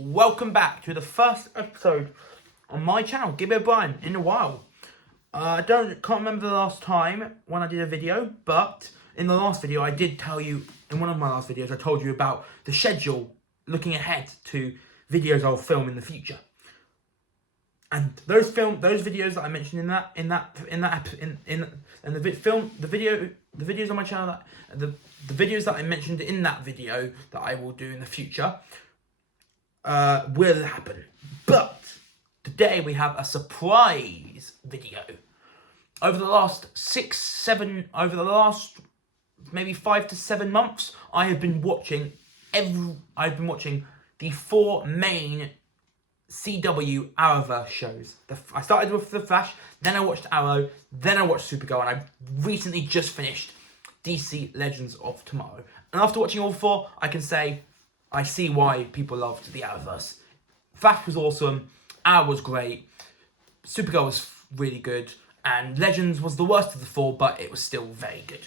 welcome back to the first episode on my channel, Give Me a Brian, in a while. I can't remember the last time when I did a video, but in the last video I did tell you, in one of my last videos I told you about the schedule, looking ahead to videos I'll film in the future. And those videos that I mentioned the videos on my channel, the videos that I mentioned in that video that I will do in the future will happen. But today we have a surprise video. Over the last maybe 5 to 7 months, I've been watching the 4 main CW Arrowverse shows. I started with The Flash, then I watched Arrow, then I watched Supergirl, and I recently just finished DC Legends of Tomorrow. And after watching all 4, I can say I see why people loved the Arrowverse. Flash was awesome, Arrow was great, Supergirl was really good, and Legends was the worst of the 4, but it was still very good.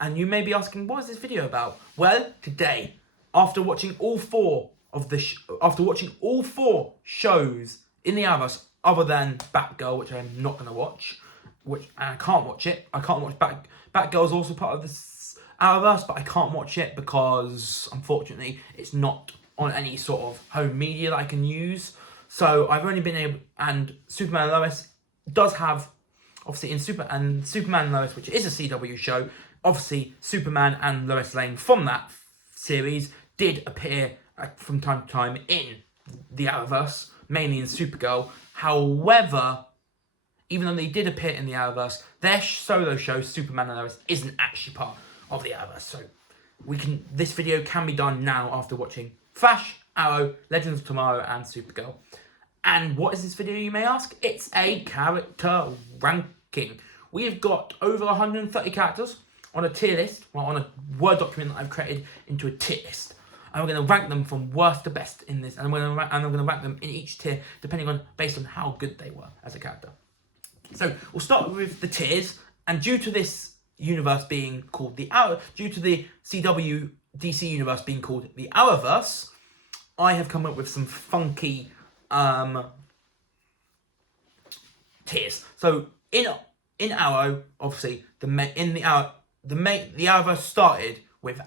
And you may be asking, what is this video about? Well, today, after watching all 4 shows in the Arrowverse, other than Batgirl, which I'm not going to watch, and I can't watch it. I can't watch Batgirl is also part of this Arrowverse, but I can't watch it because, unfortunately, it's not on any sort of home media that I can use. So I've only been able, and Superman and Lois does have, obviously Superman and Lois, which is a CW show, obviously Superman and Lois Lane from that series did appear from time to time in the Arrowverse, mainly in Supergirl. However, even though they did appear in the Arrowverse, their solo show, Superman and Lois, isn't actually part of the Arrowverse. So this video can be done now after watching Flash, Arrow, Legends of Tomorrow, and Supergirl. And what is this video, you may ask? It's a character ranking. We've got over 130 characters on a tier list, well, on a Word document that I've created into a tier list. And we're going to rank them from worst to best in this, and I'm going to rank them in each tier based on how good they were as a character. So we'll start with the tiers, and due to this universe being called the due to the CW DC universe being called the Arrowverse, I have come up with some funky tiers. So in Arrow, obviously the Arrowverse started with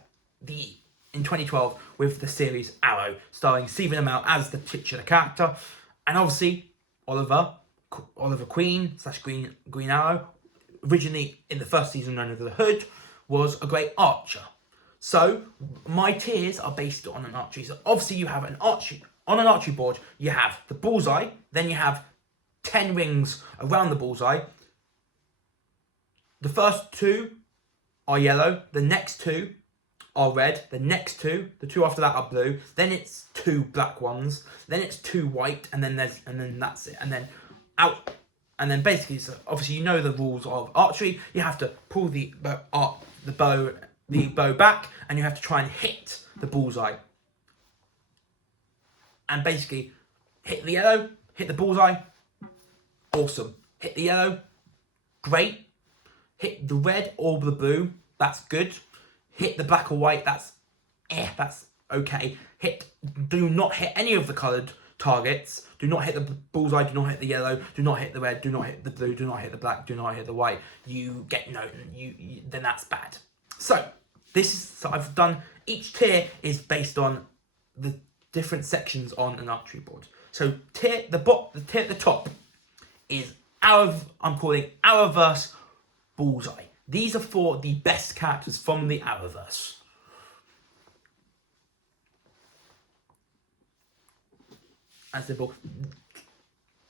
in 2012 with the series Arrow, starring Stephen Amell as the titular character, and obviously Oliver Queen / Green Arrow, originally in the first season known as the Hood, was a great archer. So my tiers are based on an archery. So obviously you have an archery board. You have the bullseye, then you have 10 rings around the bullseye. The first 2 are yellow. The next 2 are red. The next 2, the 2 after that are blue. Then it's 2 black ones. Then it's 2 white, and then that's it. And then out. And then basically, so obviously you know the rules of archery. You have to pull the bow back, and you have to try and hit the bullseye. And basically, hit the yellow, hit the bullseye, awesome. Hit the yellow, great. Hit the red or the blue, that's good. Hit the black or white, that's okay. Do not hit any of the coloured targets. Do not hit the bullseye, do not hit the yellow, do not hit the red, do not hit the blue, do not hit the black, do not hit the white. Then that's bad. So I've done, each tier is based on the different sections on an archery board. So the tier at the top is I'm calling Arrowverse Bullseye. These are for the best characters from the Arrowverse.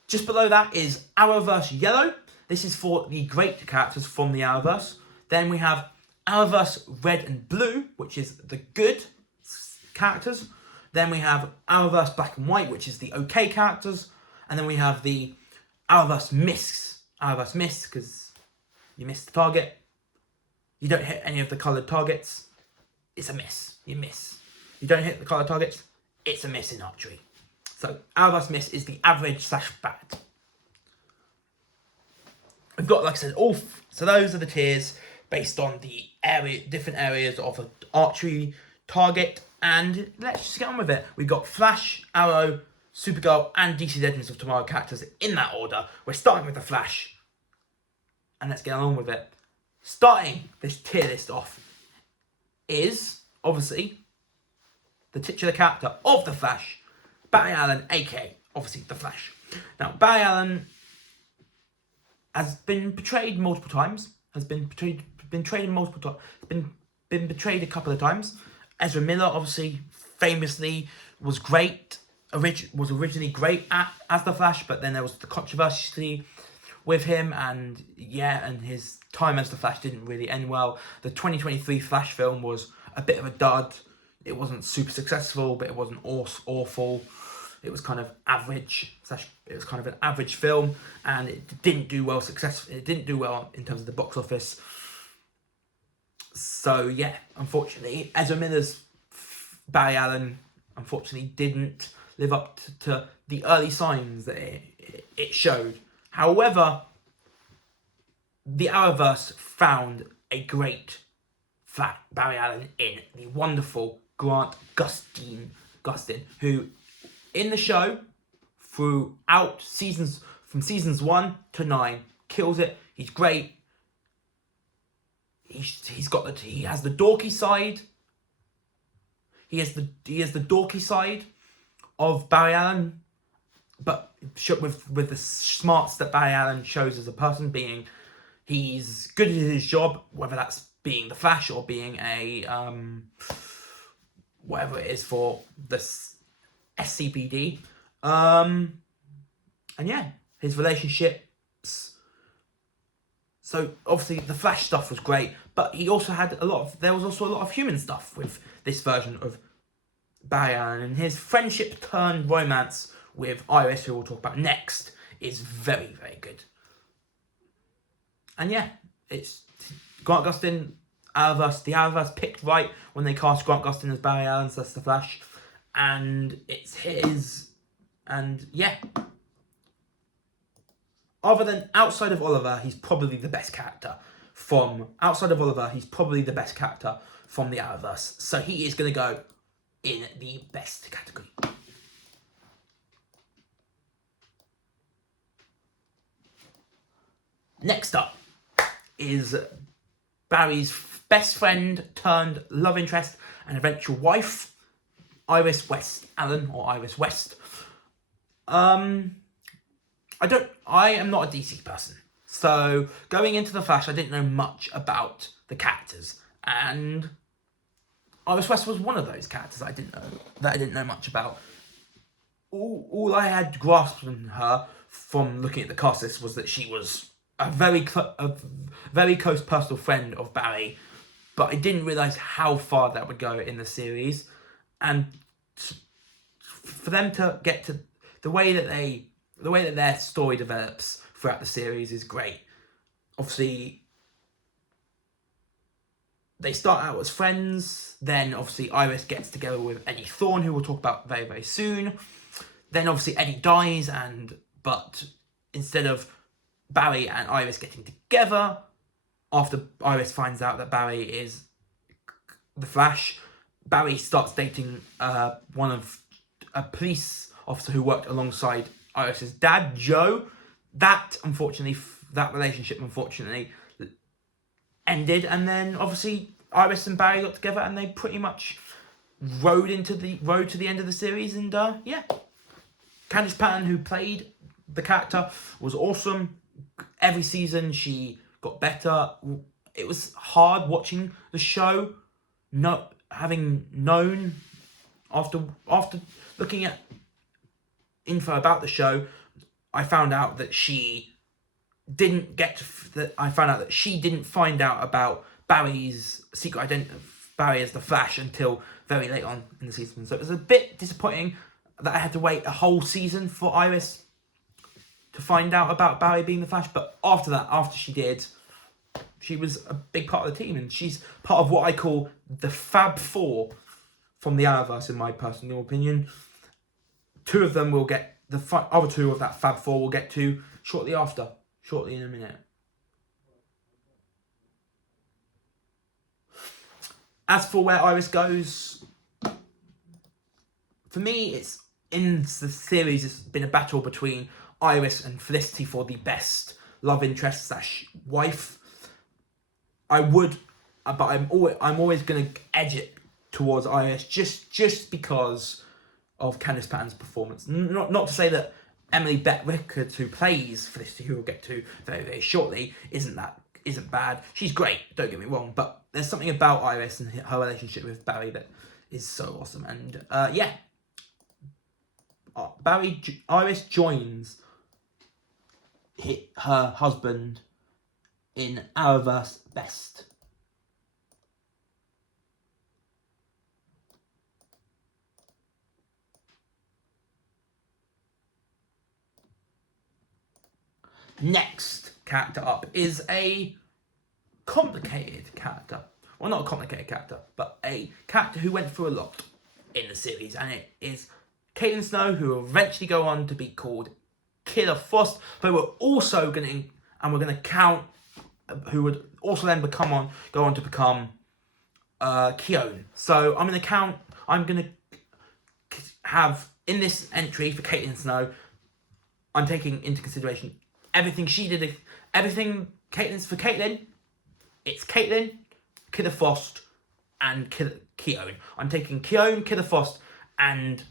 Just below that is Arrowverse Yellow. This is for the great characters from the Arrowverse. Then we have Arrowverse Red and Blue, which is the good characters. Then we have Arrowverse Black and White, which is the okay characters. And then we have the Arrowverse Miss. Arrowverse Miss, because you missed the target. You don't hit any of the coloured targets. It's a miss. You miss. You don't hit the coloured targets. It's a miss in archery. So Arrowverse Miss is the average / bad. We've got, like I said, so those are the tiers based on the different areas of an archery target And let's just get on with it. We've got Flash, Arrow, Supergirl, and DC Legends of Tomorrow characters in that order. We're starting with the Flash. And let's get on with it. Starting this tier list off is, obviously, the titular character of the Flash, Barry Allen, aka, obviously, the Flash. Now, Barry Allen has been portrayed multiple times. Has been portrayed multiple times. Been betrayed a couple of times. Ezra Miller, obviously, famously was great. Was originally great as the Flash, but then there was the controversy with him, and his time as the Flash didn't really end well. The 2023 Flash film was a bit of a dud. It wasn't super successful, but it wasn't awful. It was kind of average. It was kind of an average film, and it didn't do well It didn't do well in terms of the box office. So yeah, unfortunately, Ezra Miller's Barry Allen unfortunately didn't live up to the early signs that it showed. However, the Arrowverse found a great Barry Allen in the wonderful Grant Gustin, who in the show throughout seasons from seasons 1 to 9 kills it. He's great. He has the dorky side. He has the dorky side of Barry Allen, but with the smarts that Barry Allen shows as a person, being he's good at his job, whether that's being the Flash or being a whatever it is for the SCPD, and yeah, his relationships. So obviously the Flash stuff was great, but there was also a lot of human stuff with this version of Barry Allen, and his friendship turned romance with Iris, who we'll talk about next, is very, very good. And yeah, it's Grant Gustin, Arrowverse. The Arrowverse picked right when they cast Grant Gustin as Barry Allen, so that's the Flash, and it's his. And yeah, outside of Oliver, he's probably the best character from the Arrowverse. So he is going to go in the best category. Next up is Barry's best friend turned love interest and eventual wife, Iris West. I am not a DC person, so going into the Flash, I didn't know much about the characters, and Iris West was one of those characters I didn't know much about. All I had grasped from her from looking at the cast list was that she was a very close personal friend of Barry, but I didn't realise how far that would go in the series, and for them to get to the way that their story develops throughout the series is great. Obviously, they start out as friends, then obviously Iris gets together with Eddie Thawne, who we'll talk about very, very soon. Then obviously Eddie dies, but instead of Barry and Iris getting together, after Iris finds out that Barry is the Flash, Barry starts dating a police officer who worked alongside Iris's dad, Joe. That relationship unfortunately ended, and then obviously Iris and Barry got together, and they pretty much rode to the end of the series. And yeah, Candice Patton, who played the character, was awesome. Every season she got better. It was hard watching the show, not having known after looking at info about the show. I found out that she didn't find out about Barry's secret identity, Barry as the Flash, until very late on in the season. So it was a bit disappointing that I had to wait a whole season for Iris to find out about Barry being the Flash. But after she did, she was a big part of the team, and she's part of what I call the Fab Four from the Arrowverse, in my personal opinion. Two of them will get the other two of that Fab Four we'll get to shortly in a minute. As for where Iris goes, for me, it's in the series. It's been a battle between Iris and Felicity for the best love interest / wife. But I'm always gonna edge it towards Iris just because of Candice Patton's performance. Not to say that Emily Bett Rickards, who plays Felicity, who we'll get to very, very shortly, isn't bad. She's great, don't get me wrong, but there's something about Iris and her relationship with Barry that is so awesome. And Iris joins her husband in Arrowverse best. Next character up is a complicated character. Well, not a complicated character, but a character who went through a lot in the series, and it is Caitlin Snow, who will eventually go on to be called Killer Frost, but we're also going to count who would also then go on to become Keone. So I'm going to have in this entry for Caitlin Snow, I'm taking into consideration everything she did, everything for Caitlin. It's Caitlin, Killer Frost, and Keone. I'm taking Keone, Killer Frost, and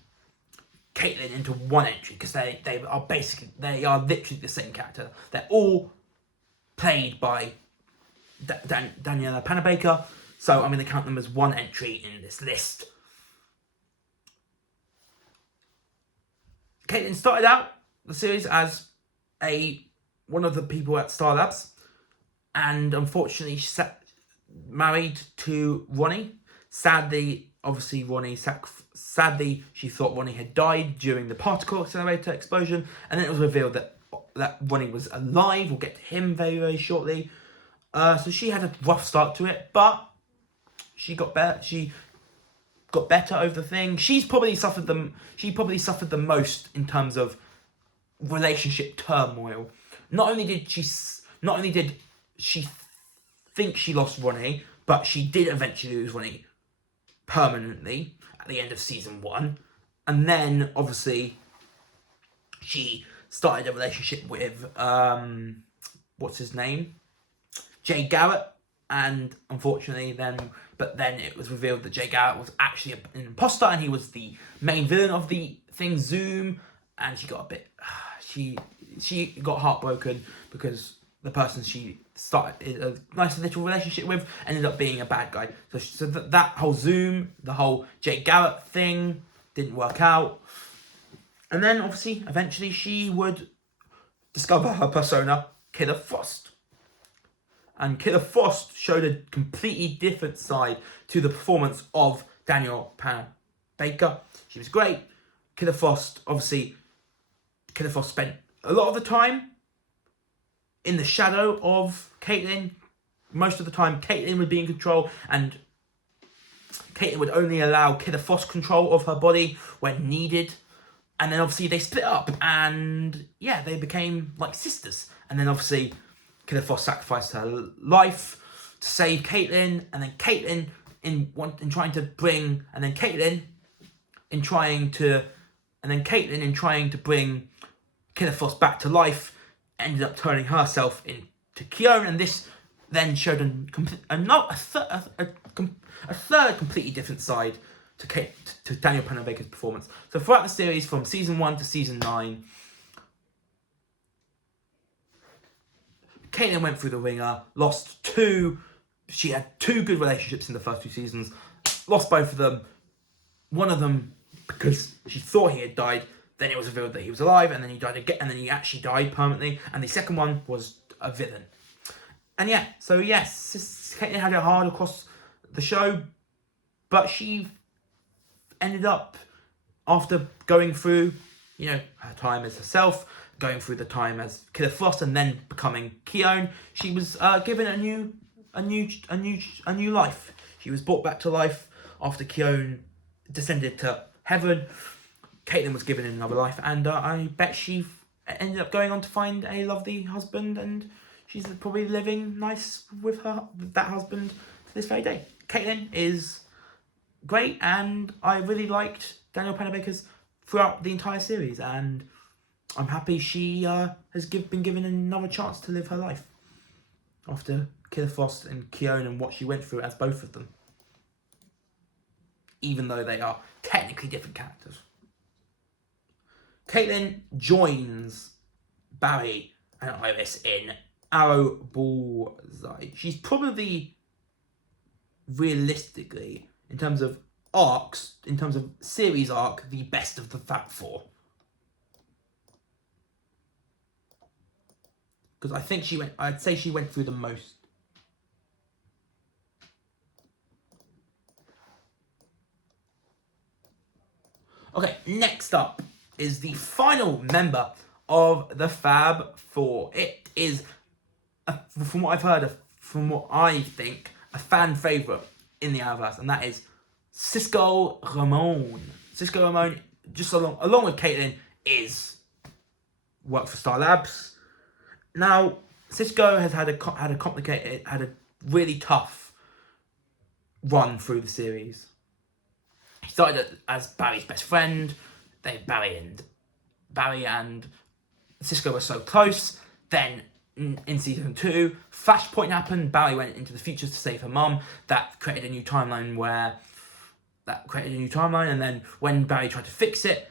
Caitlin into one entry because they are literally the same character. They're all played by Daniela Panabaker, so I'm going to count them as one entry in this list. Caitlin started out the series as one of the people at Star Labs, and unfortunately she married to Ronnie. Sadly, she thought Ronnie had died during the particle accelerator explosion, and then it was revealed that Ronnie was alive. We'll get to him very, very shortly. So she had a rough start to it, but she got better. She got better over the thing. She probably suffered the most in terms of relationship turmoil. Not only did she think she lost Ronnie, but she did eventually lose Ronnie permanently at the end of season 1. And then obviously she started a relationship with what's his name? Jay Garrett, and unfortunately then it was revealed that Jay Garrett was actually an imposter and he was the main villain of the thing Zoom, and she got a bit she got heartbroken because the person she started a nice little relationship with ended up being a bad guy. So that whole Zoom, the whole Jake Garrett thing didn't work out. And then obviously, eventually she would discover her persona, Killer Frost. And Killer Frost showed a completely different side to the performance of Danielle Baker. She was great. Killer Frost spent a lot of the time in the shadow of Caitlin. Most of the time, Caitlin would be in control, and Caitlin would only allow Killer Frost control of her body when needed. And then obviously they split up, and yeah, they became like sisters. And then obviously Killer Frost sacrificed her life to save Caitlin, and then Caitlin in trying to bring Killer Frost back to life, ended up turning herself into Keone, and this then showed a third completely different side to Daniel Panabaker's performance. So throughout the series, from season 1 to season 9, Caitlin went through the ringer, she had 2 good relationships in the first 2 seasons, lost both of them. One of them because she thought he had died, then it was revealed that he was alive, and then he died again, and then he actually died permanently, and the second one was a villain. And yeah, so yes, Caitlin had it hard across the show, but she ended up, after going through, her time as herself, going through the time as Killer Frost, and then becoming Keone, she was given a new life. She was brought back to life after Keone descended to heaven. Caitlin was given another life, and I bet she ended up going on to find a lovely husband, and she's probably living nice with that husband to this very day. Caitlin is great, and I really liked Daniel Pennebaker's throughout the entire series, and I'm happy she has been given another chance to live her life after Killer Frost and Keone and what she went through as both of them, even though they are technically different characters. Caitlin joins Barry and Iris in Arrow Bullseye. She's probably, realistically, in terms of arcs, in terms of series arc, the best of the Fab Four. Because I think I'd say she went through the most. Okay, next up is the final member of the Fab Four. It is, from what I've heard, from what I think, a fan favourite in the Arrowverse, and that is Cisco Ramon. Cisco Ramon, just along with Caitlin, works for Star Labs. Now, Cisco has had a really tough run through the series. He started as Barry's best friend. Barry and Cisco were so close. Then in season 2, Flashpoint happened. Barry went into the future to save her mum. That created a new timeline, and then when Barry tried to fix it,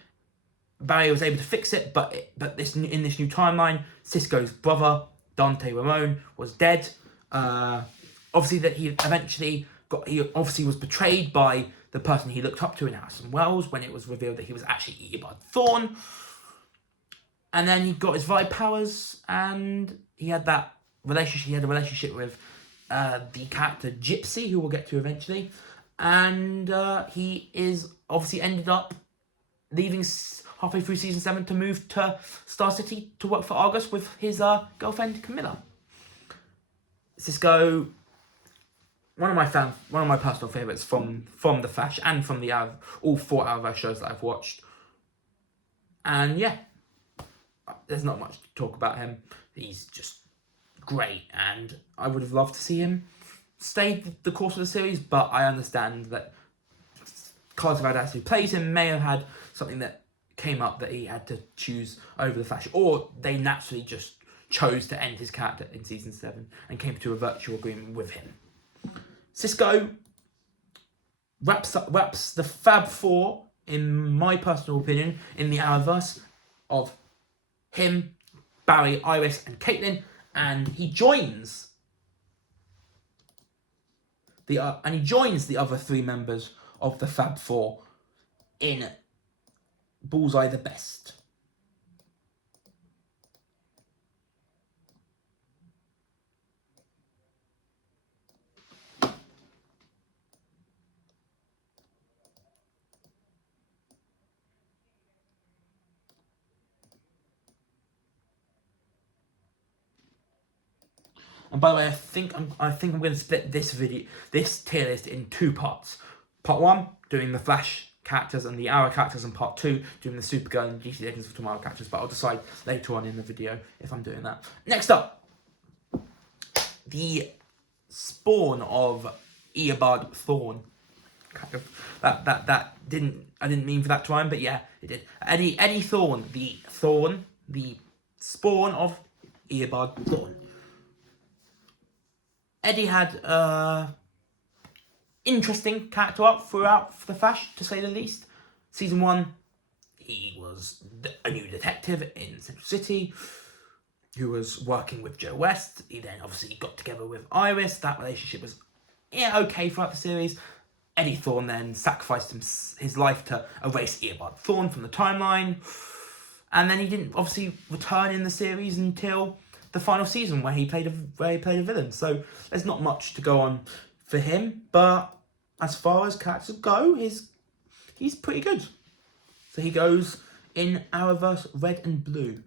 Barry was able to fix it, but in this new timeline, Cisco's brother Dante Ramon was dead. Obviously, that he obviously was betrayed by the person he looked up to in Harrison Wells when it was revealed that he was actually Eobard Thawne. And then he got his vibe powers, and he had that relationship. He had a relationship with the character Gypsy, who we'll get to eventually, and he is obviously ended up leaving halfway through season 7 to move to Star City to work for Argus with his girlfriend Camilla. Cisco, one of my personal favourites from the Flash and from all 4 Arrowverse shows that I've watched. And yeah, there's not much to talk about him. He's just great, and I would have loved to see him stay the course of the series, but I understand that Carlos Valdes, who plays him, may have had something that came up that he had to choose over the Flash, or they naturally just chose to end his character in season 7 and came to a virtual agreement with him. Cisco wraps the Fab Four, in my personal opinion, in the Arrowverse of him, Barry, Iris, and Caitlin, and he joins the other 3 members of the Fab Four in Bullseye the Best. And by the way, I think I'm going to split this tier list in 2 parts. Part 1, doing the Flash characters and the Arrow characters, and part 2, doing the Supergirl and DC Legends of Tomorrow characters. But I'll decide later on in the video if I'm doing that. Next up, the spawn of Eobard Thawne. Kind of I didn't mean for that to rhyme, but yeah, it did. Eddie Thawne, the spawn of Eobard Thawne. Eddie had interesting character arc throughout the Flash, to say the least. Season 1, he was a new detective in Central City who was working with Joe West. He then obviously got together with Iris. That relationship was okay throughout the series. Eddie Thawne then sacrificed his life to erase Eobard Thawne from the timeline. And then he didn't obviously return in the series until the final season, where he played a villain. So there's not much to go on for him, but as far as characters go, he's pretty good. So he goes in Arrowverse Red and Blue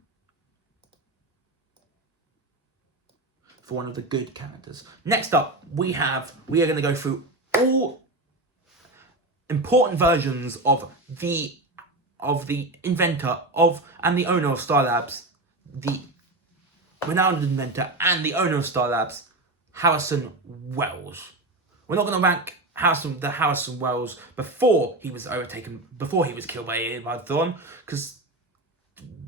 for one of the good characters. Next up, we are going to go through all important versions of the inventor and the owner of Star Labs, the renowned inventor and the owner of Star Labs, Harrison Wells. We're not going to rank Harrison Wells before he was overtaken, before he was killed by Eobard Thawne, because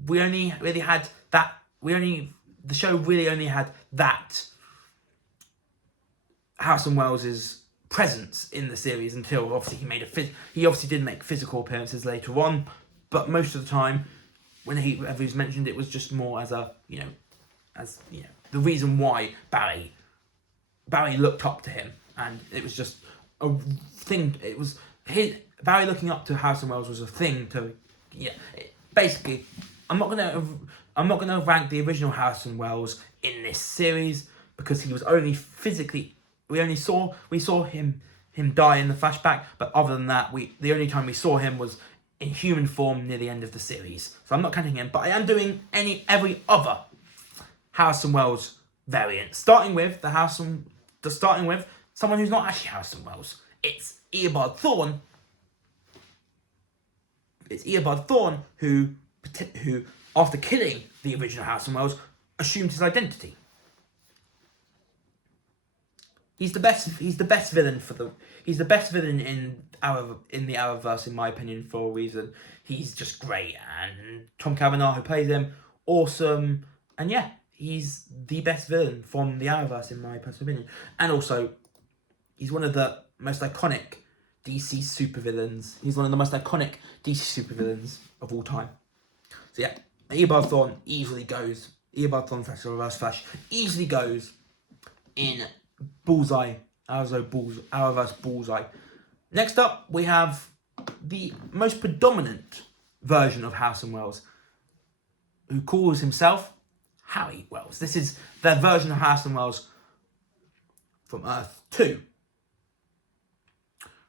we only really had that. The show really only had that Harrison Wells's presence in the series until obviously he obviously did make physical appearances later on, but most of the time whenever he was mentioned, it was just more as the reason why Barry looked up to him, and it was just a thing. It was Barry looking up to Harrison Wells was a thing to basically. I'm not gonna rank the original Harrison Wells in this series because he was only physically. We saw him die in the flashback, but other than that, the only time we saw him was in human form near the end of the series. So I'm not counting him, but I am doing every other Harrison Wells variant, starting with someone who's not actually Harrison Wells. It's Eobard Thawne. It's Eobard Thawne who after killing the original Harrison Wells assumed his identity. He's the best villain He's the best villain in the Arrowverse, in my opinion, for a reason. He's just great, and Tom Cavanaugh, who plays him, awesome, and yeah, he's the best villain from the Arrowverse, in my personal opinion. And also, he's one of the most iconic DC supervillains. He's one of the most iconic DC supervillains of all time. So yeah, Eobard Thawne easily goes. Eobard Thawne Flash, Reverse Flash easily goes in Bullseye, Arrowverse Bullseye. Next up, we have the most predominant version of Harrison Wells, who calls himself Harry Wells. This is their version of Harrison Wells from Earth 2.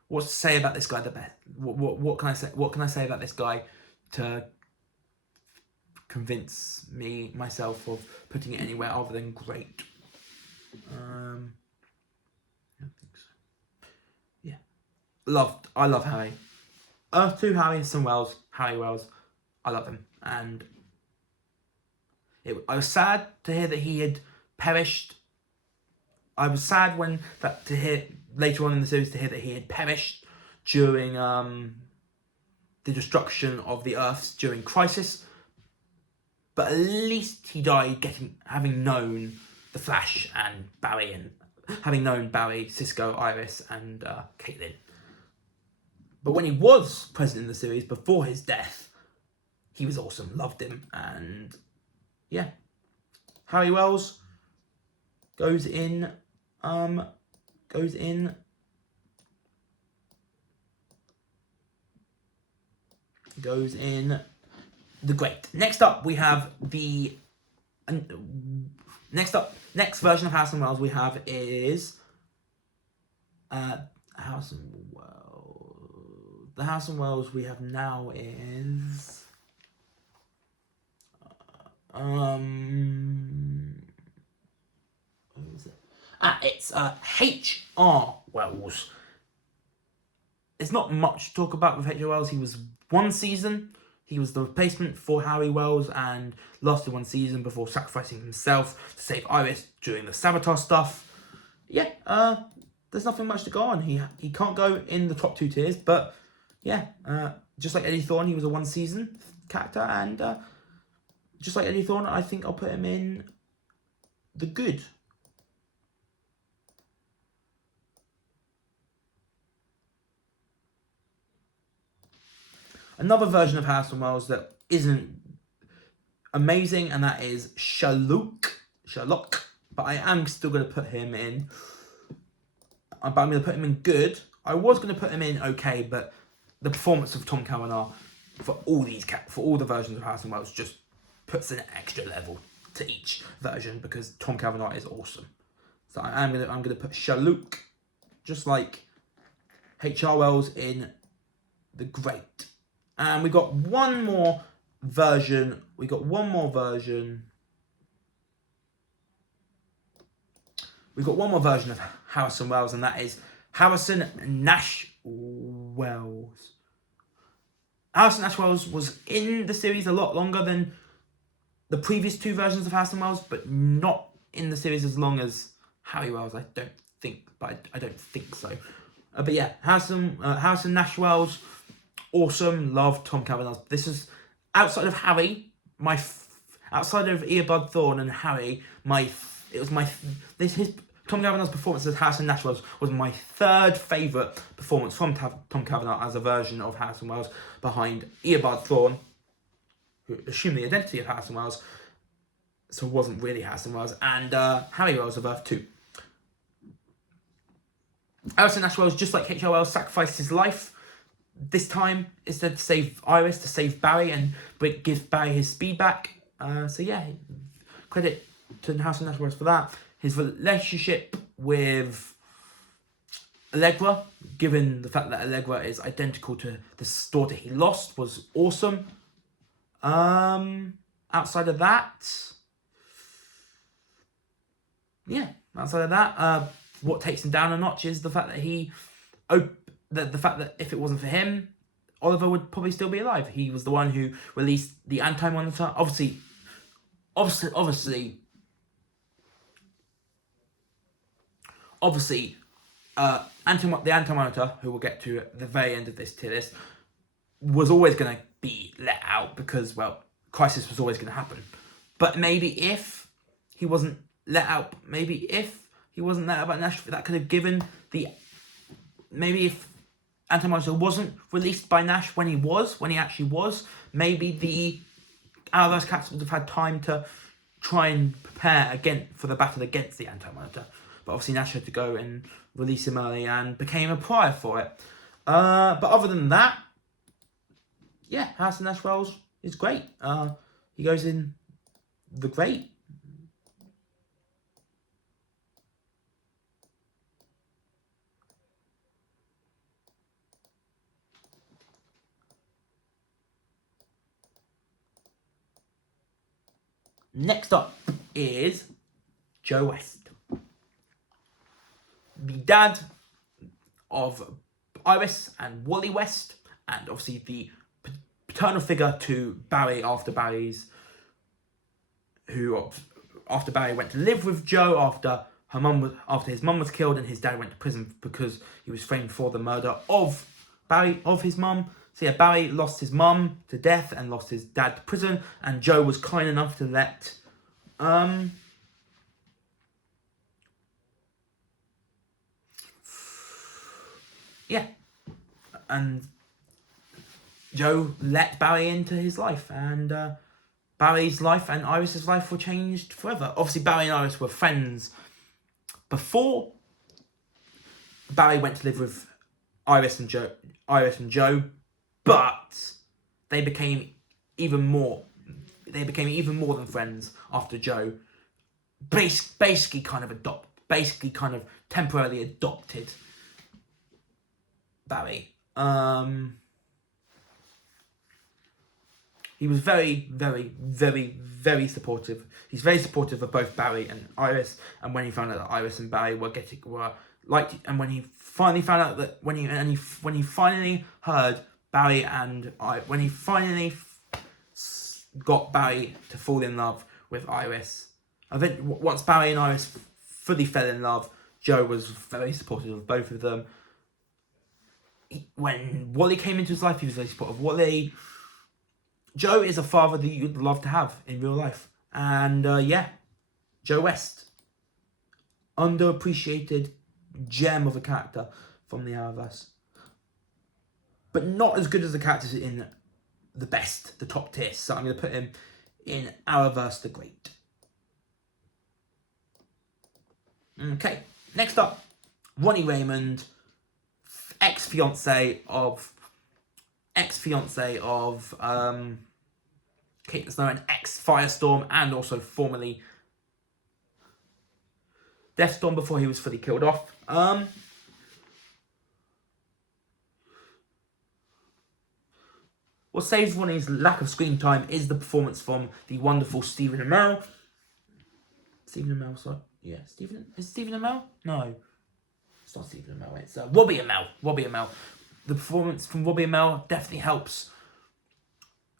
What's to say about this guy? What can I say? What can I say about this guy to convince myself of putting it anywhere other than great? I don't think so. Yeah, I love Harry. Earth 2 Harrison Wells, Harry Wells. I love him, and I was sad to hear that he had perished. I was sad to hear later on in the series that he had perished during the destruction of the Earths during Crisis. But at least he died having known the Flash and Barry, and having known Barry, Cisco, Iris, and Caitlin. But when he was present in the series before his death, he was awesome. Loved him, and yeah, Harry Wells goes in the great. Next up, we have next version of Harrison Wells we have is Harrison Wells. The Harrison Wells we have now is who is it? It's H.R. Wells. There's not much to talk about with H.R. Wells. He was one season. He was the replacement for Harry Wells and lasted one season before sacrificing himself to save Iris during the Sabotage stuff. Yeah, there's nothing much to go on. He can't go in the top 2 tiers, but yeah, just like Eddie Thawne, he was a one season character, and just like Eddie Thawne, I think I'll put him in the good. Another version of Harrison Wells that isn't amazing, and that is Sherlock. But I am still going to put him in. But I'm going to put him in good. I was going to put him in okay, but the performance of Tom Cavanaugh for all the versions of Harrison Wells just puts an extra level to each version, because Tom Cavanaugh is awesome. So I'm gonna put Sherlock, just like H.R. Wells, in the great. And we got one more version. Of Harrison Wells, and that is Harrison Nash Wells. Harrison Nash Wells was in the series a lot longer than the previous 2 versions of Harrison Wells, but not in the series as long as Harry Wells. I don't think so. But yeah, Harrison Nashwell's awesome. Love Tom Cavanagh's. This is outside of Harry, outside of Earbud Thorne and Harry, Tom Cavanagh's performance as Harrison Nashwell was my third favourite performance from Tom Cavanagh as a version of Harrison Wells, behind Earbud Thorne, who assumed the identity of Harrison Wells, so it wasn't really Harrison Wells, and Harry Wells of Earth 2. Harrison Nashwell, just like H.O. Wells, sacrificed his life this time instead to save Iris, to save Barry, and give Barry his speed back. So yeah, credit to Harrison Nashwell for that. His relationship with Allegra, given the fact that Allegra is identical to the daughter he lost, was awesome. Outside of that, what takes him down a notch is the fact that the fact that if it wasn't for him, Oliver would probably still be alive. He was the one who released the Anti-Monitor. Obviously, the Anti-Monitor, who we'll get to at the very end of this tier list, was always going to be let out because, well, Crisis was always going to happen. But maybe if he wasn't let out, by Nash, that could have given maybe if Anti-Monitor wasn't released by Nash when he actually was, maybe the Arrowverse cats would have had time to try and prepare for the battle against the Anti-Monitor. But obviously Nash had to go and release him early and became a pariah for it. But other than that, yeah, Harrison Nash Wells is great. He goes in the great. Next up is Joe West, the dad of Iris and Wally West, and obviously the paternal figure to Barry after Barry went to live with Joe after his mum was killed and his dad went to prison because he was framed for the murder of his mum. So yeah, Barry lost his mum to death and lost his dad to prison, and Joe was kind enough to let and Joe let Barry into his life, and Barry's life and Iris's life were changed forever. Obviously, Barry and Iris were friends before Barry went to live with Iris and Joe, but they became even more than friends after Joe basically kind of temporarily adopted Barry. He was very, very, very, very supportive. He's very supportive of both Barry and Iris. And when he found out that Iris and Barry when he finally found out that when he finally heard Barry and when he finally got Barry to fall in love with Iris, once Barry and Iris fully fell in love, Joe was very supportive of both of them. When Wally came into his life, he was very supportive of Wally. Joe is a father that you'd love to have in real life. And Joe West, underappreciated gem of a character from the Arrowverse. But not as good as the characters in the top tier. So I'm going to put him in Arrowverse the Great. Okay, next up, Ronnie Raymond, ex-fiance of Kate Snow, and ex-Firestorm, and also formerly Deathstorm before he was fully killed off. What saves Ronnie's lack of screen time is the performance from the wonderful Stephen Amell. Is Stephen Amell? No. It's not Stephen Amell, it's Robbie Amell. The performance from Robbie Amell definitely helps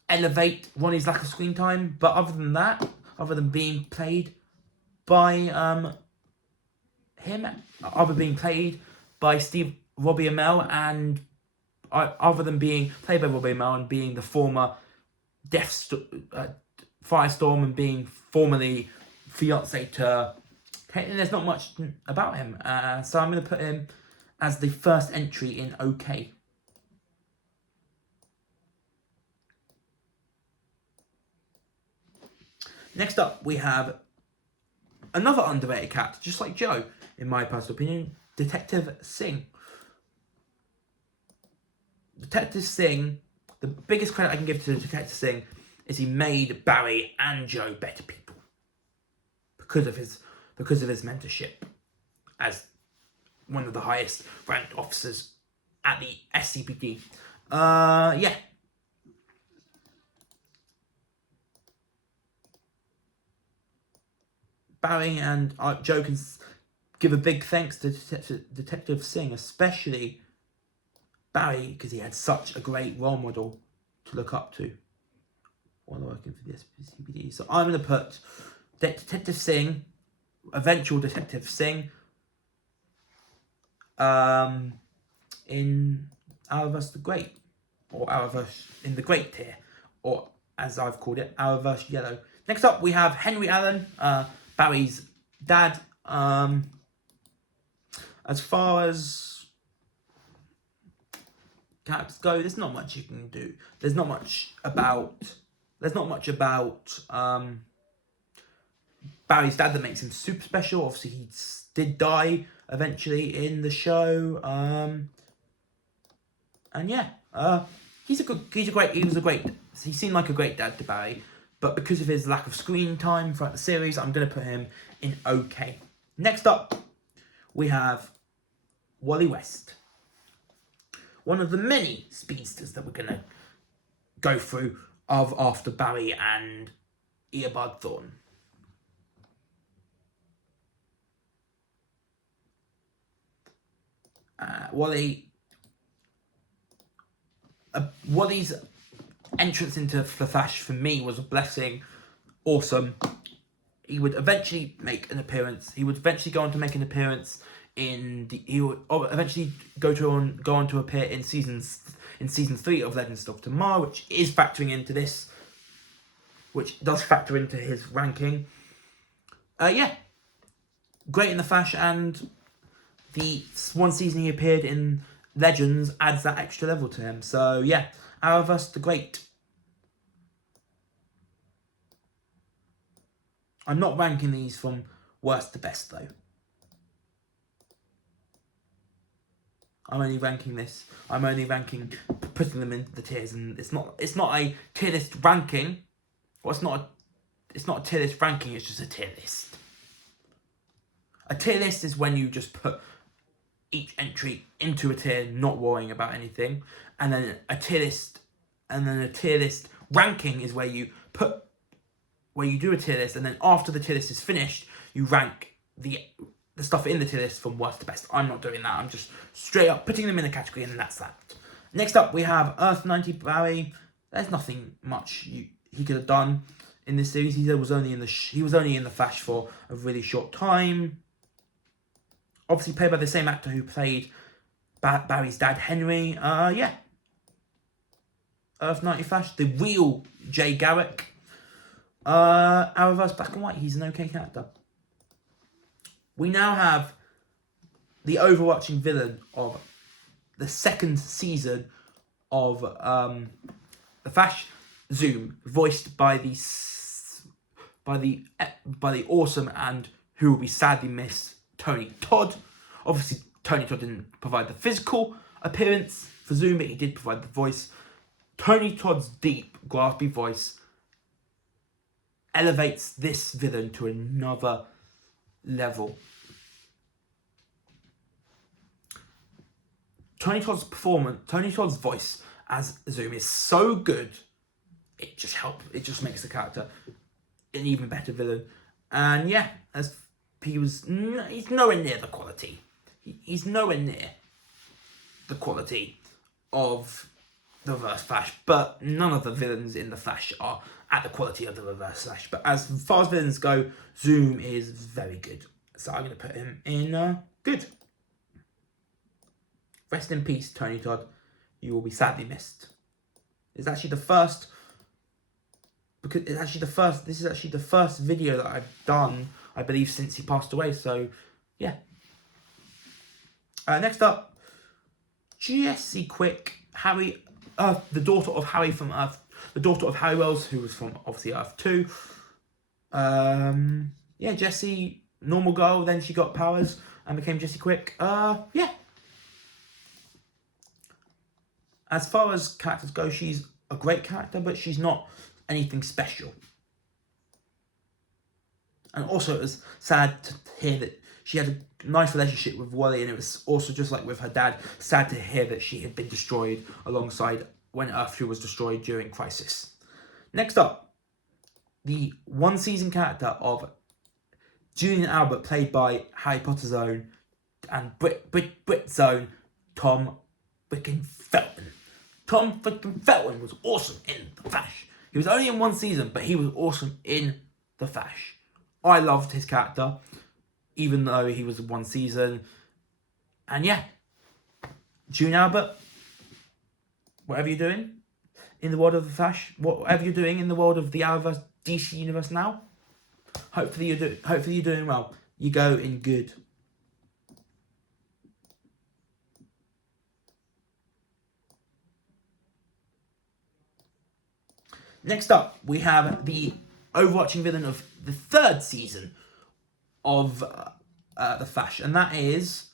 elevate Ronnie's lack of screen time. But other than that, other than being played by Robbie Amell, and other than being played by Robbie Amell and being the former Firestorm and being formerly fiance to Caitlin, there's not much about him. So I'm going to put him as the first entry in OK. Next up, we have another underrated character, just like Joe, in my personal opinion, Detective Singh. Detective Singh, the biggest credit I can give to Detective Singh is he made Barry and Joe better people because of his mentorship as one of the highest ranked officers at the SCPD. Yeah. Barry and Joe can give a big thanks to Detective Singh, especially Barry, because he had such a great role model to look up to while working for the SCPD. So I'm going to put Detective Singh, eventual Detective Singh, in Arrowverse the Great, or Arrowverse in the Great tier, or as I've called it, Arrowverse Yellow. Next up, we have Henry Allen, Barry's dad. As far as characters go, there's not much you can do. There's not much about Barry's dad that makes him super special. Obviously, he did die eventually in the show. And yeah, he seemed like a great dad to Barry, but because of his lack of screen time throughout the series, I'm going to put him in OK. Next up, we have Wally West, one of the many speedsters that we're going to go through after Barry and Eobard Thornton. Wally's entrance into the Flash for me was a blessing. Awesome. He would eventually make an appearance. He would eventually go on to make an appearance he would eventually go on to appear in season 3 of Legends of Tomorrow, which is factoring into this, which does factor into his ranking. Yeah, great in the Flash, and the one season he appeared in Legends adds that extra level to him. So yeah, Arrowverse the Great. I'm not ranking these from worst to best though. I'm only ranking putting them into the tiers, and it's not a tier list ranking. Well, it's not a tier list ranking, it's just a tier list. A tier list is when you just put each entry into a tier, not worrying about anything. And then a tier list ranking is where you do a tier list, and then after the tier list is finished, you rank the stuff in the tier list from worst to best. I'm not doing that. I'm just straight up putting them in a category, and that's that. Next up, we have Earth 90 Barry. There's nothing much he could have done in this series. He was only in the Flash for a really short time. Obviously played by the same actor who played Barry's dad, Henry. Yeah. Earth 90 Flash, the real Jay Garrick. Arrowverse Black and White, he's an OK character. We now have the overarching villain of the second season of The Flash, Zoom, voiced by the awesome and who will be sadly missed Tony Todd. Obviously, Tony Todd didn't provide the physical appearance for Zoom, but he did provide the voice. Tony Todd's deep, graspy voice elevates this villain to another level. Tony Todd's voice as Zoom is so good, it just makes the character an even better villain. And yeah, he's nowhere near the quality. He's nowhere near the quality of the Reverse Flash, but none of the villains in the Flash are at the quality of the Reverse Flash. But as far as villains go, Zoom is very good. So I'm going to put him in good. rest in peace, Tony Todd. You will be sadly missed. It's actually the first, because it's actually the first. This is actually the first video that I've done, I believe, since he passed away. So, yeah. Next up, Jesse Quick, Harry, the daughter of Harry from Earth, the daughter of Harry Wells, who was from obviously Earth 2. Yeah, Jessie, normal girl. Then she got powers and became Jesse Quick. Yeah. As far as characters go, she's a great character, but she's not anything special. And also, it was sad to hear that she had a nice relationship with Wally, and it was also, just like with her dad, sad to hear that she had been destroyed alongside when Earth 2 was destroyed during Crisis. Next up, the one-season character of Julian Albert, played by Harry Potter's own and Brit's own Tom freaking Felton. Tom freaking Felton was awesome in The Flash. He was only in one season, but he was awesome in The Flash. I loved his character, even though he was one season. And yeah, Julian Albert, whatever you're doing in the world of The Flash, whatever you're doing in the world of the Arrowverse DC universe now, hopefully you're doing well. You go in good. Next up, we have the overarching villain of the third season of The Flash, and that is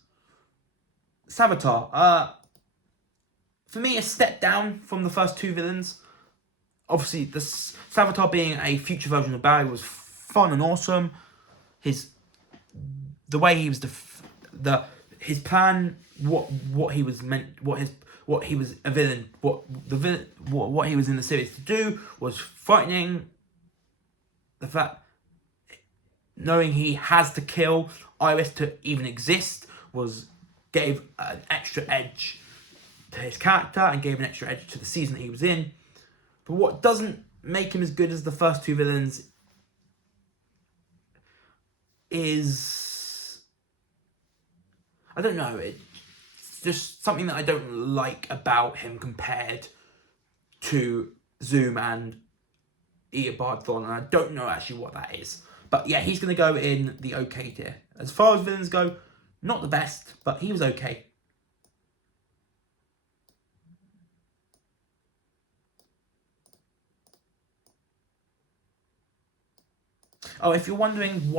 Savitar. For me, a step down from the first two villains. Obviously, the Savitar being a future version of Barry was fun and awesome. The way he was his plan, what he was meant, what he was a villain, what he was in the series to do was frightening. The fact, knowing he has to kill Iris to even exist, gave an extra edge to his character and gave an extra edge to the season that he was in. But what doesn't make him as good as the first two villains is, I don't know, it's just something that I don't like about him compared to Zoom and Eobard Thawne, and I don't know actually what that is. But yeah, he's going to go in the okay tier. As far as villains go, not the best, but he was okay. Oh, if you're wondering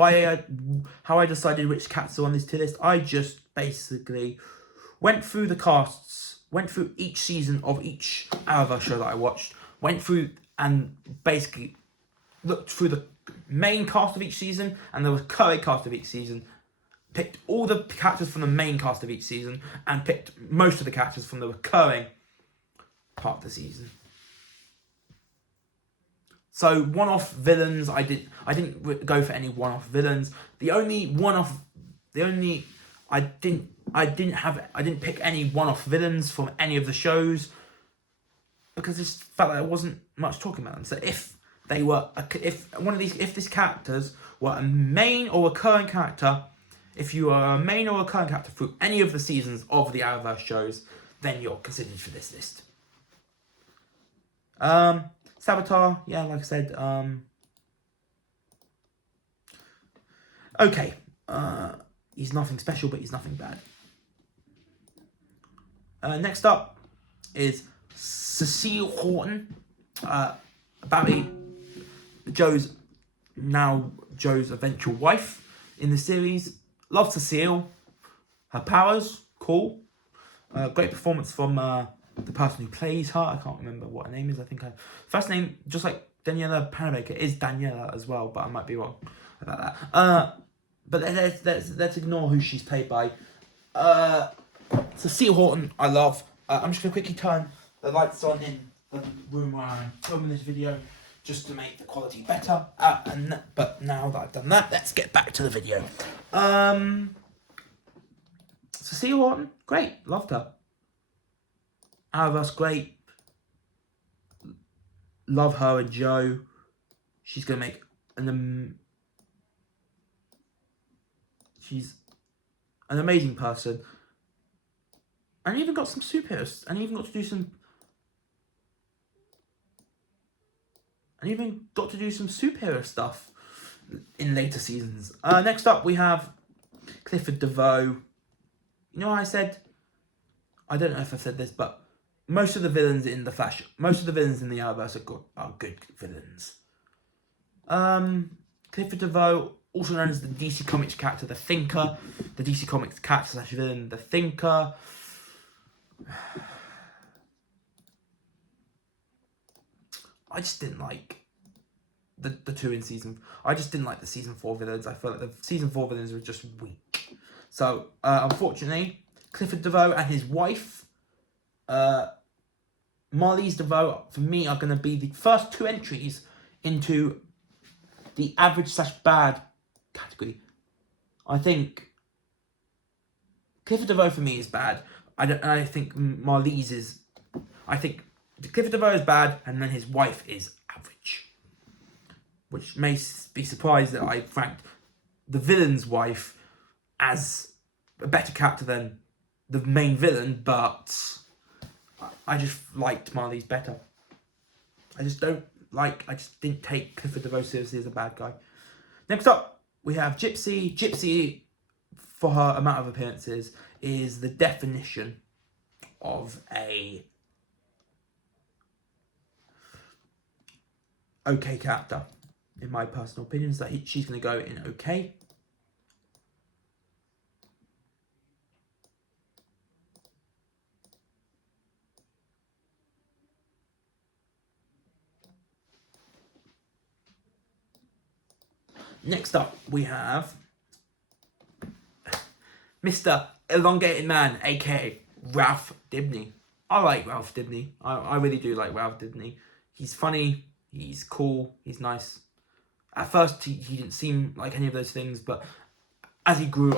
how I decided which cats are on this tier list, I just basically went through the casts, went through each season of each Arrowverse show that I watched, went through and basically looked through the main cast of each season and the recurring cast of each season, picked all the characters from the main cast of each season, and picked most of the characters from the recurring part of the season. So one-off villains, I didn't go for any one-off villains. I didn't pick any one-off villains from any of the shows because I just felt like there wasn't much talking about them. So if these characters were a main or recurring character, if you are a main or recurring character through any of the seasons of the Arrowverse shows, then you're considered for this list. Savitar, yeah, like I said, okay. He's nothing special, but he's nothing bad. Next up is Cecile Horton, Barry, Joe's eventual wife in the series. Love Cecile. Her powers, cool. Great performance from the person who plays her. I can't remember what her name is. I think her first name, just like Daniela Panabaker, is Daniela as well, but I might be wrong about that. But let's ignore who she's played by. Cecile Horton, I love. I'm just going to quickly turn the lights on in the room where I'm filming this video, just to make the quality better. But now that I've done that, let's get back to the video. Cecile Horton, great, loved her. Arrowverse, great. Love her and Joe. She's gonna make she's an amazing person. And even got some superheroes. And even got to do some... And even got to do some superhero stuff in later seasons. Next up, we have Clifford DeVoe. You know what I said? I don't know if I've said this, but most of the villains in the Flash, most of the villains in the Arrowverse are good villains. Clifford DeVoe, also known as the DC Comics character, the Thinker. The DC Comics character / villain, the Thinker. I just didn't like the two in season. I just didn't like the season 4 villains. I felt like the season 4 villains were just weak. So, unfortunately, Clifford DeVoe and his wife, Marlies DeVoe, for me, are going to be the first 2 entries into the average / bad category. I think Clifford DeVoe for me is bad. I think Marlies is... I think Clifford DeVoe is bad, and then his wife is average. Which may be surprised that I ranked the villain's wife as a better character than the main villain, but I just liked Marlies better. I just didn't take Clifford DeVoe seriously as a bad guy. Next up, we have Gypsy. Gypsy, for her amount of appearances, is the definition of a okay character. In my personal opinion, so she's going to go in okay. Next up, we have Mr. Elongated Man, aka Ralph Dibny. I like Ralph Dibny. I really do like Ralph Dibny. He's funny, he's cool, he's nice. At first, he didn't seem like any of those things, but as he grew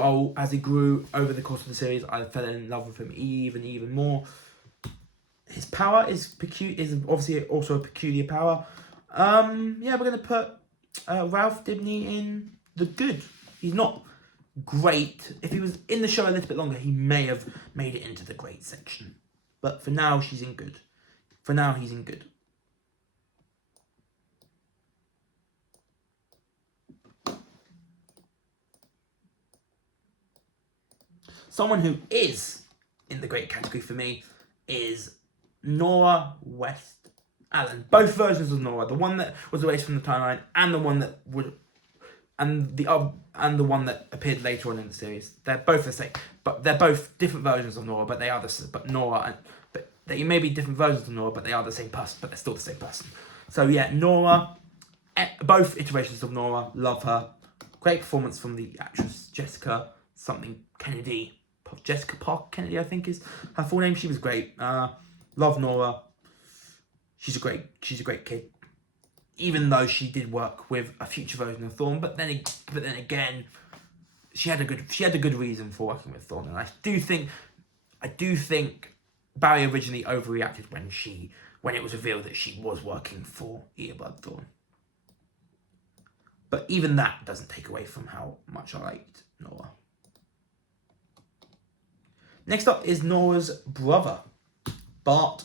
over the course of the series, I fell in love with him even more. His power is obviously also a peculiar power. Yeah, we're gonna put Ralph Dibny in the good. He's not great. If he was in the show a little bit longer, he may have made it into the great section. But for now, she's in good. For now, he's in good. Someone who is in the great category for me is Nora West Allen. Both versions of Nora, the one that was erased from the timeline, and the one that one that appeared later on in the series. They're both the same, but they're both different versions of Nora. But they are they may be different versions of Nora, but they are the same person. But they're still the same person. So yeah, Nora. Both iterations of Nora. Love her. Great performance from the actress Jessica Kennedy. Jessica Park Kennedy, I think is her full name. She was great. Love Nora. She's a great kid. Even though she did work with a future version of Thorn, but then again, she had a good reason for working with Thorn, and I do think Barry originally overreacted when it was revealed that she was working for Earbud Thorn. But even that doesn't take away from how much I liked Nora. Next up is Nora's brother, Bart.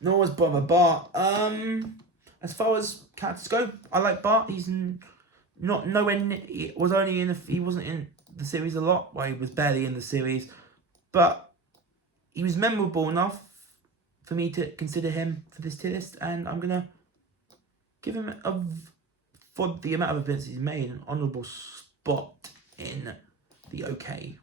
Nora's brother, Bart. As far as characters go, I like Bart. He's not nowhere. He wasn't in the series a lot. Well, he was barely in the series, but he was memorable enough for me to consider him for this tier list, and I'm gonna give him for the amount of appearances he's made, an honourable spot in the okay.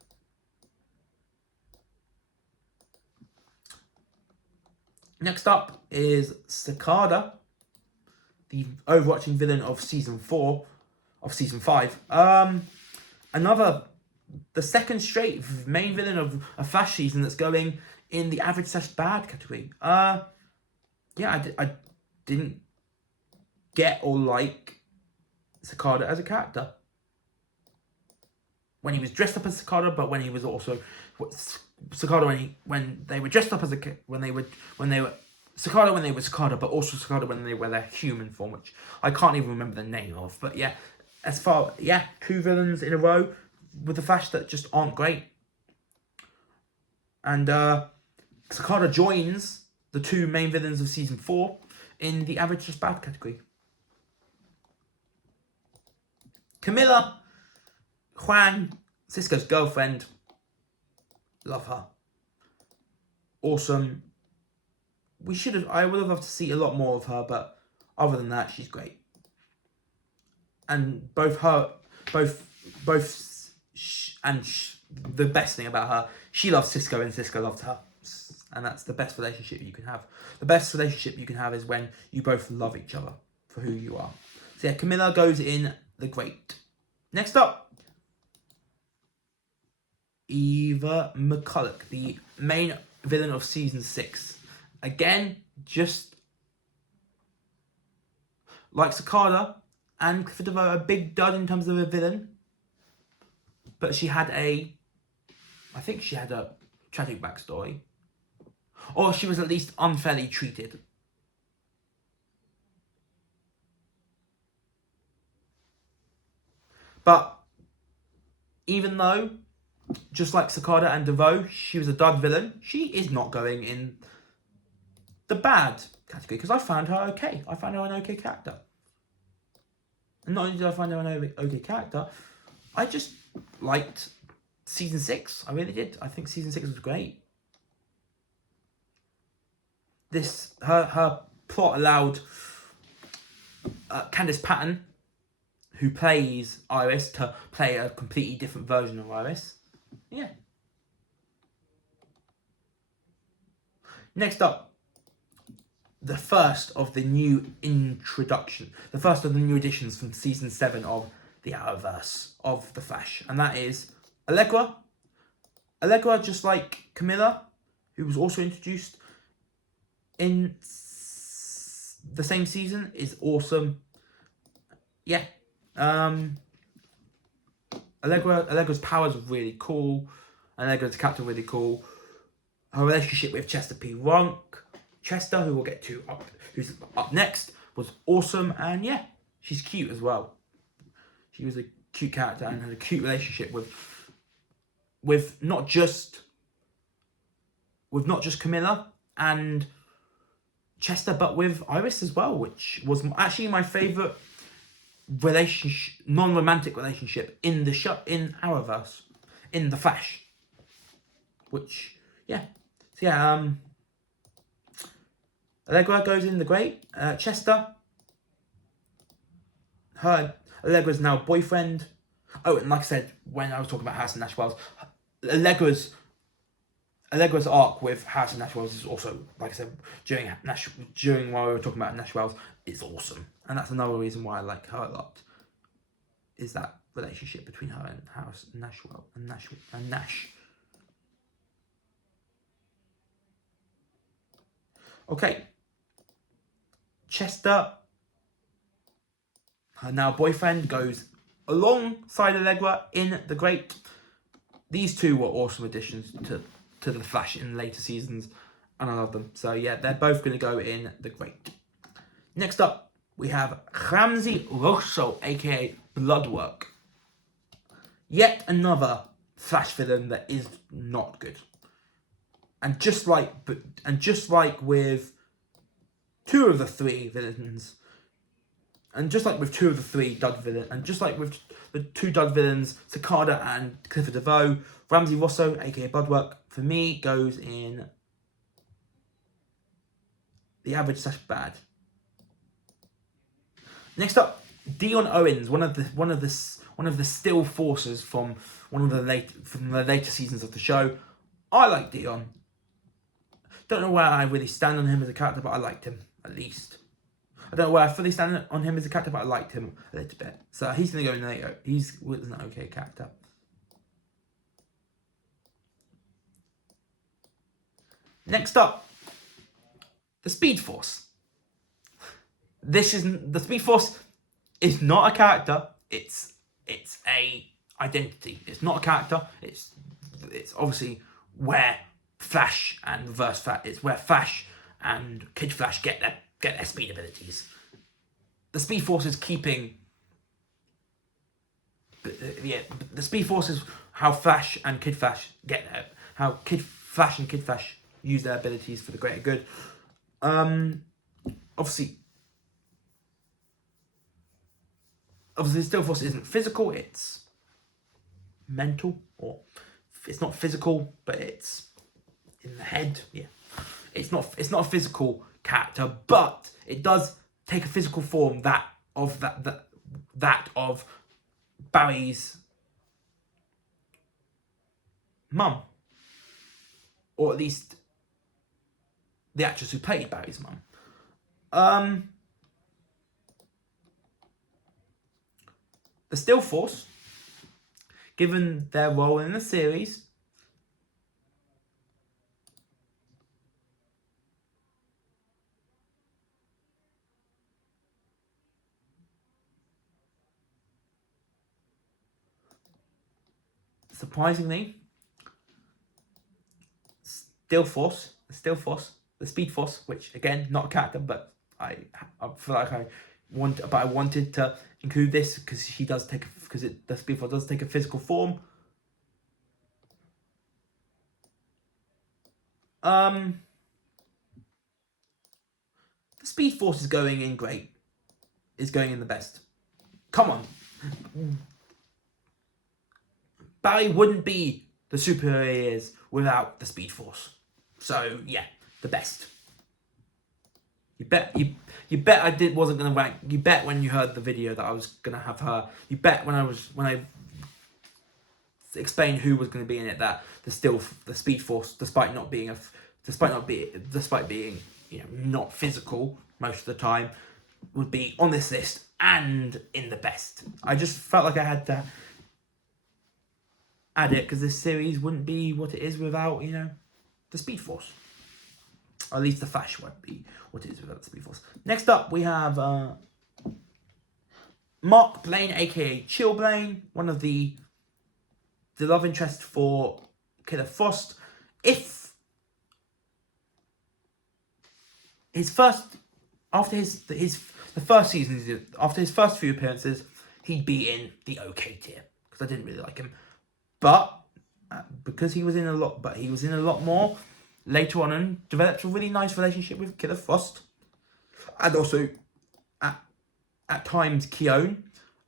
Next up is Cicada, the overarching villain of season 5. The second straight main villain of a Flash season that's going in the average / bad category. Yeah, I didn't get or like Cicada as a character when he was dressed up as Cicada, but when he was also Cicada when they were dressed up as when they were Cicada when they were Cicada, but also Cicada when they were their human form, which I can't even remember the name of. But yeah, as far, yeah, 2 villains in a row with the Flash that just aren't great. And Cicada joins the 2 main villains of season 4 in the average just bad category. Camilla, Juan, Cisco's girlfriend. Love her. Awesome. I would have loved to see a lot more of her, but other than that, she's great. And the best thing about her, she loves Cisco and Cisco loves her. And that's the best relationship you can have. The best relationship you can have is when you both love each other for who you are. So yeah, Camilla goes in the great. Next up, Eva McCulloch, the main villain of season 6. Again, just like Cicada and Clifford DeVoe, a big dud in terms of a villain. But I think she had a tragic backstory. Or she was at least unfairly treated. But even though, just like Cicada and DeVoe, she was a dud villain, she is not going in the bad category because I found her okay. I found her an okay character. And not only did I find her an okay character, I just liked season 6. I really did. I think season 6 was great. Her plot allowed Candice Patton, who plays Iris, to play a completely different version of Iris. Yeah. Next up, the first of the new additions from season 7 of the Arrowverse of the Flash, and that is Allegra. Allegra, just like Camilla, who was also introduced in the same season, is awesome. Yeah. Allegra's powers are really cool. Allegra's character really cool. Her relationship with Chester P. Chester, who we'll get to who's up next, was awesome, and yeah, she's cute as well. She was a cute character and had a cute relationship with not just Camilla and Chester, but with Iris as well, which was actually my favourite non-romantic relationship in the show, in Arrowverse, in the Flash. Which, yeah. So yeah, Allegra goes in the great. Chester, Allegra's now boyfriend. Oh, and like I said, when I was talking about Harrison Nash Wells, Allegra's arc with Harrison Nash Wells is also, like I said, during while we were talking about Nash Wells, it's awesome. And that's another reason why I like her a lot, is that relationship between her and Harrison Nash. Okay. Chester, her now boyfriend, goes alongside Allegra in the great. These two were awesome additions to the Flash in later seasons, and I love them. So yeah, they're both going to go in the great. Next up, we have Ramsey Rosso, aka Bloodwork. Yet another Flash villain that is not good. And just like with 2 of the 3 villains, and just like with 2 of the 3 dud villains, and just like with the 2 dud villains, Cicada and Clifford DeVoe, Ramsey Rosso, aka Bloodwork, for me goes in the average / bad. Next up, Dion Owens, one of the still forces from the later seasons of the show. I like Dion. Don't know where I really stand on him as a character, but I liked him, at least. I don't know where I fully stand on him as a character, but I liked him a little bit. So he's going to go in later. He's an okay character. Next up, the Speed Force. The Speed Force is not a character. It's a identity. It's not a character. It's obviously where Flash and Reverse Flash. It's where Flash and Kid Flash get their speed abilities. The Speed Force is keeping yeah, the Speed Force is how Flash and Kid Flash get there. How Flash and Kid Flash use their abilities for the greater good. Obviously, the Still Force isn't physical, it's mental, or it's not physical, but it's in the head. Yeah, it's not a physical character, but it does take a physical form that of Barry's mum, or at least the actress who played Barry's mum. The Still Force, given their role in the series, surprisingly, the Speed Force, which again, not a character, but I feel like I wanted to include this because the Speed Force does take a physical form. The Speed Force is going in great. Is going in the best. Come on. Barry wouldn't be the superhero he is without the Speed Force. So yeah, the best. You bet I wasn't gonna rank. You bet when you heard the video that I was gonna have her. You bet when I explained who was gonna be in it that the Speed Force, despite being not physical most of the time, would be on this list and in the best. I just felt like I had to add it because this series wouldn't be what it is without the Speed Force. Or at least the Flash won't be what it is without the Speed Force. Next up, we have Mark Blaine, aka Chill Blaine, one of the love interest for Killer Frost. If after the first season, after his first few appearances, he'd be in the okay tier because I didn't really like him, but because he was in a lot more later on and developed a really nice relationship with Killer Frost, and also at times Keone.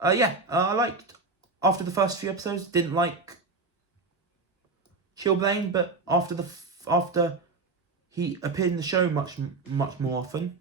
I liked after the first few episodes. Didn't like Chill Blaine, but after he appeared in the show much more often.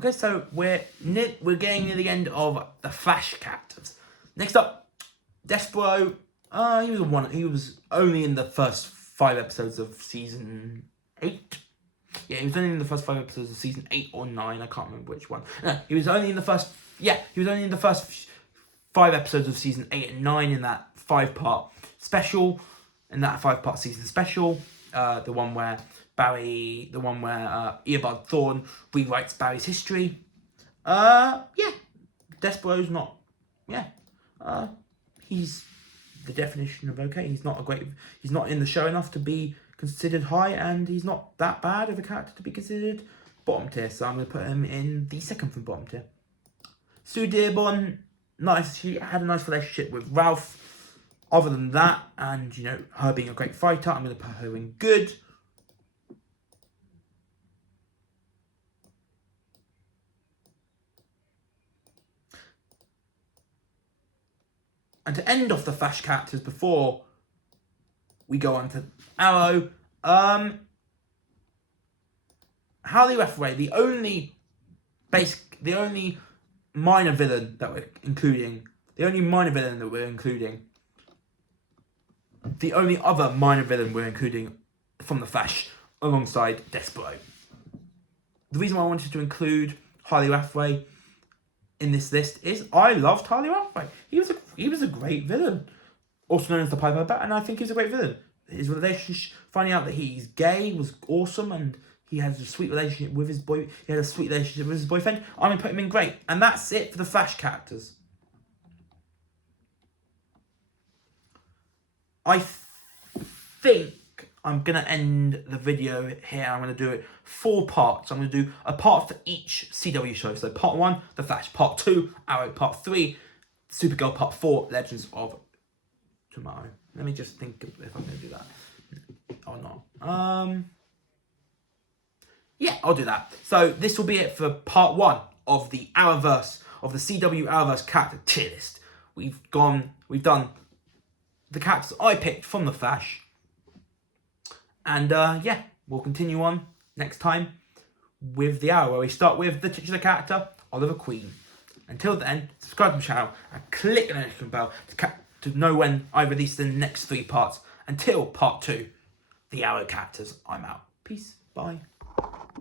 Okay, so we're getting near the end of the Flash characters. Next up, Despero. He was only in the first 5 episodes of season 8. Yeah, he was only in the first 5 episodes of season 8 or 9. I can't remember which one. No, he was only in the first. Yeah, he was only in the first 5 episodes of season 8 and 9 in that 5-part special. In that 5-part season special, the one where Eobard Thawne rewrites Barry's history. Despero's not. He's the definition of okay. He's not in the show enough to be considered high, and he's not that bad of a character to be considered bottom tier. So I'm going to put him in the second from bottom tier. Sue Dearborn, nice. She had a nice relationship with Ralph. Other than that, and her being a great fighter, I'm going to put her in good. And to end off the Flash characters before we go on to Arrow, Harley Rathaway, the only minor villain that we're including, the only other minor villain we're including from the Flash alongside Despero. The reason why I wanted to include Harley Rathaway in this list is I loved Harley Rathaway. He was a great villain, also known as the Piper Bat, and I think he's a great villain. his relationship, finding out that he's gay was awesome, and he has a sweet relationship with his boy. He had a sweet relationship with his boyfriend. I'm gonna put him in great, and that's it for the Flash characters. I think I'm gonna end the video here. I'm gonna do it 4 parts. I'm gonna do a part for each CW show. So part 1, The Flash. Part 2, Arrow. Part 3, Supergirl. Part 4, Legends of Tomorrow. Let me just think if I'm gonna do that or not. Yeah, I'll do that. So this will be it for part 1 of the Arrowverse, of the CW Arrowverse character tier list. We've done the characters I picked from The Flash. And yeah, we'll continue on next time with the Arrow, where we start with the titular character, Oliver Queen. Until then, subscribe to the channel and click the notification bell to know when I release the next 3 parts. Until part 2, the Arrow characters, I'm out. Peace, bye.